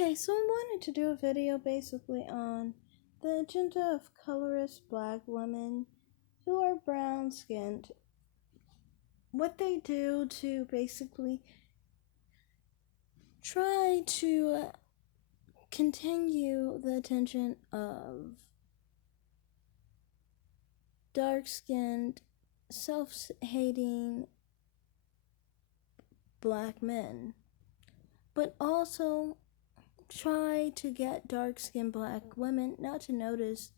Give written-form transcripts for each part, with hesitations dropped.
Okay, so I wanted to do a video basically on the agenda of colorist black women who are brown skinned. What they do to basically try to continue the attention of dark skinned, self hating black men, but also try to get dark skinned black women not to notice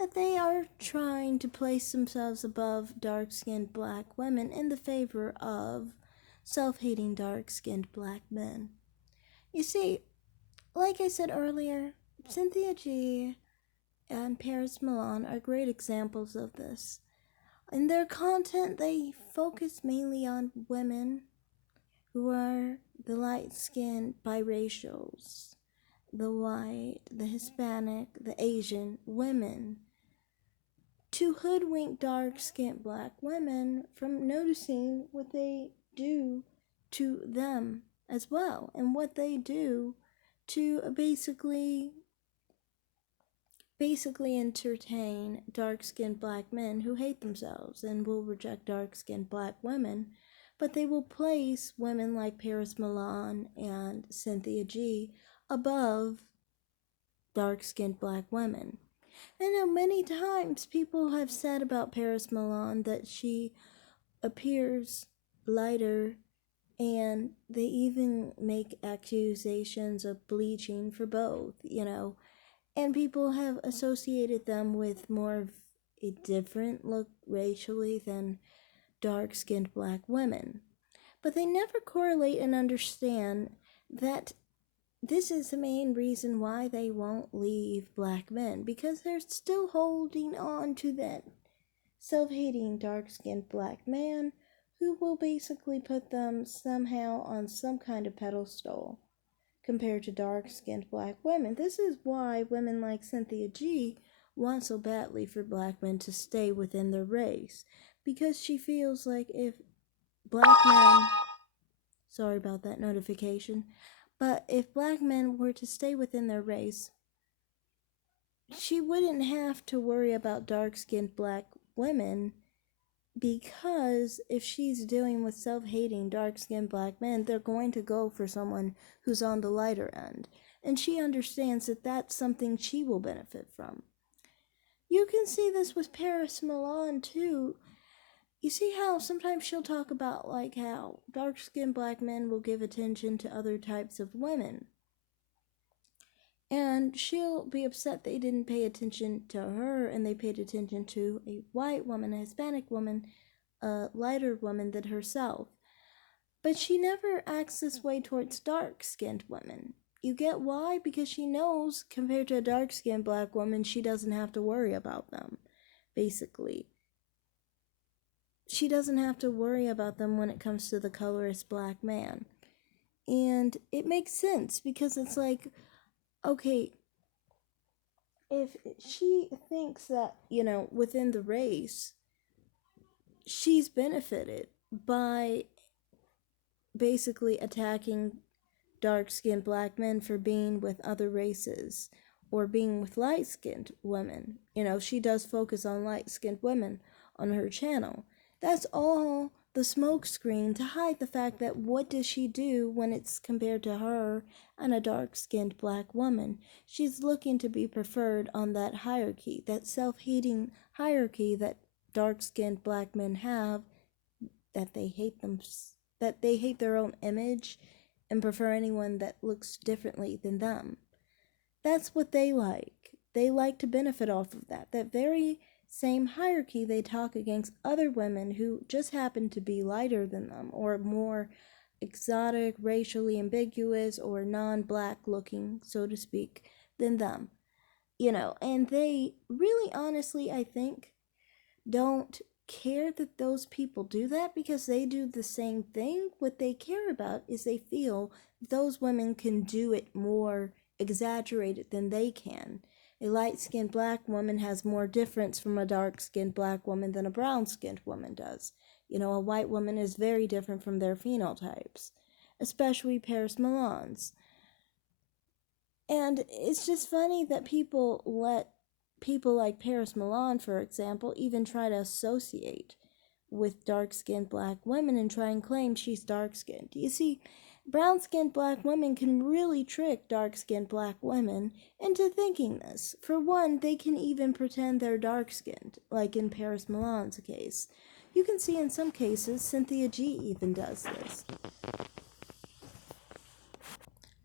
that they are trying to place themselves above dark skinned black women in the favor of self hating dark skinned black men. You see, like I said earlier, Cynthia G and Paris Milan are great examples of this. In their content, they focus mainly on women who are the light skinned biracials, the white, the Hispanic, the Asian women, to hoodwink dark-skinned black women from noticing what they do to them as well, and what they do to basically entertain dark-skinned black men who hate themselves and will reject dark-skinned black women, but they will place women like Paris Milan and Cynthia G above dark-skinned black women. I know many times people have said about Paris Milan that she appears lighter, and they even make accusations of bleaching for both, and people have associated them with more of a different look racially than dark-skinned black women. But they never correlate and understand that this is the main reason why they won't leave black men, because they're still holding on to that self-hating dark-skinned black man who will basically put them somehow on some kind of pedestal compared to dark-skinned black women. This is why women like Cynthia G want so badly for black men to stay within their race, because she feels like if black men, sorry about that notification, but if black men were to stay within their race, she wouldn't have to worry about dark-skinned black women, because if she's dealing with self-hating dark-skinned black men, they're going to go for someone who's on the lighter end. And she understands that that's something she will benefit from. You can see this with Paris Milan too. You see how sometimes she'll talk about like how dark-skinned black men will give attention to other types of women, and she'll be upset they didn't pay attention to her and they paid attention to a white woman, a Hispanic woman, a lighter woman than herself. But she never acts this way towards dark-skinned women. You get why? Because she knows, compared to a dark-skinned black woman, she doesn't have to worry about them, basically. She doesn't have to worry about them when it comes to the colorist black man. And it makes sense, because it's like, okay, if she thinks that, within the race, she's benefited by basically attacking dark-skinned black men for being with other races or being with light-skinned women. She does focus on light-skinned women on her channel. That's all the smokescreen to hide the fact that what does she do when it's compared to her and a dark-skinned black woman? She's looking to be preferred on that hierarchy, that self-hating hierarchy that dark-skinned black men have, that they hate their own image and prefer anyone that looks differently than them. That's what they like. They like to benefit off of that. That very same hierarchy they talk against other women who just happen to be lighter than them, or more exotic, racially ambiguous, or non-black looking, so to speak, than them. And they really honestly, I think, don't care that those people do that, because they do the same thing. What they care about is they feel those women can do it more exaggerated than they can. A light-skinned black woman has more difference from a dark-skinned black woman than a brown-skinned woman does. A white woman is very different from their phenotypes, especially Paris Milan's. And it's just funny that people let people like Paris Milan, for example, even try to associate with dark skinned black women and try and claim she's dark skinned. You see, brown skinned black women can really trick dark skinned black women into thinking this. For one, they can even pretend they're dark skinned, like in Paris Milan's case. You can see in some cases Cynthia G even does this.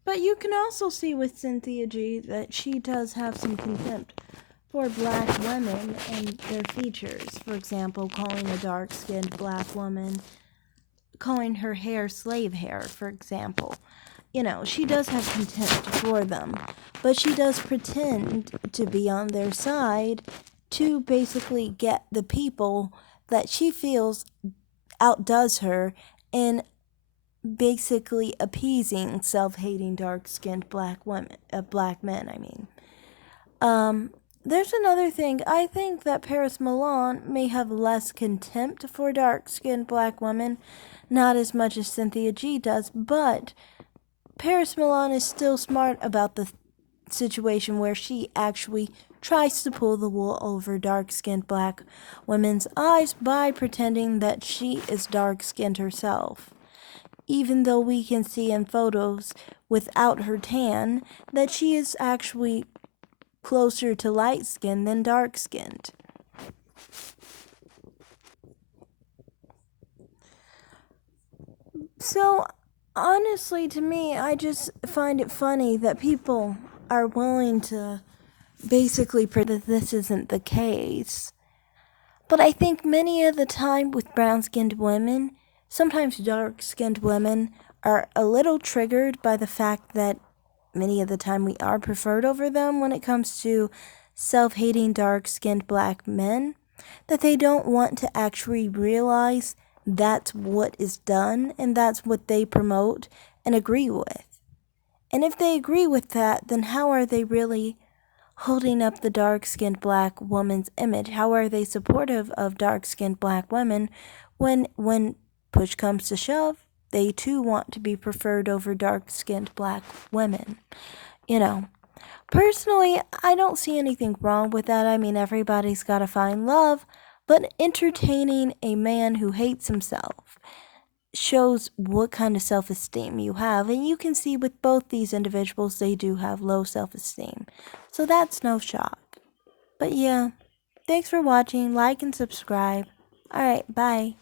But you can also see with Cynthia G that she does have some contempt for black women and their features. For example, calling a dark-skinned black woman, calling her hair slave hair, for example. You know, she does have contempt for them, but she does pretend to be on their side to basically get the people that she feels outdoes her in basically appeasing self-hating dark-skinned black men, I mean. There's another thing. I think that Paris Milan may have less contempt for dark-skinned black women, not as much as Cynthia G does, but Paris Milan is still smart about the situation where she actually tries to pull the wool over dark-skinned black women's eyes by pretending that she is dark-skinned herself. Even though we can see in photos without her tan that she is actually closer to light-skinned than dark-skinned. So, honestly, to me, I just find it funny that people are willing to basically pretend that this isn't the case. But I think many of the time with brown-skinned women, sometimes dark-skinned women are a little triggered by the fact that many of the time we are preferred over them when it comes to self-hating dark-skinned black men, that they don't want to actually realize that's what is done and that's what they promote and agree with. And if they agree with that, then how are they really holding up the dark-skinned black woman's image? How are they supportive of dark-skinned black women when push comes to shove, they too want to be preferred over dark-skinned black women? You know, personally, I don't see anything wrong with that. I mean, everybody's got to find love, but entertaining a man who hates himself shows what kind of self-esteem you have, and you can see with both these individuals they do have low self-esteem, so that's no shock. But yeah, thanks for watching. Like and subscribe. Alright, bye.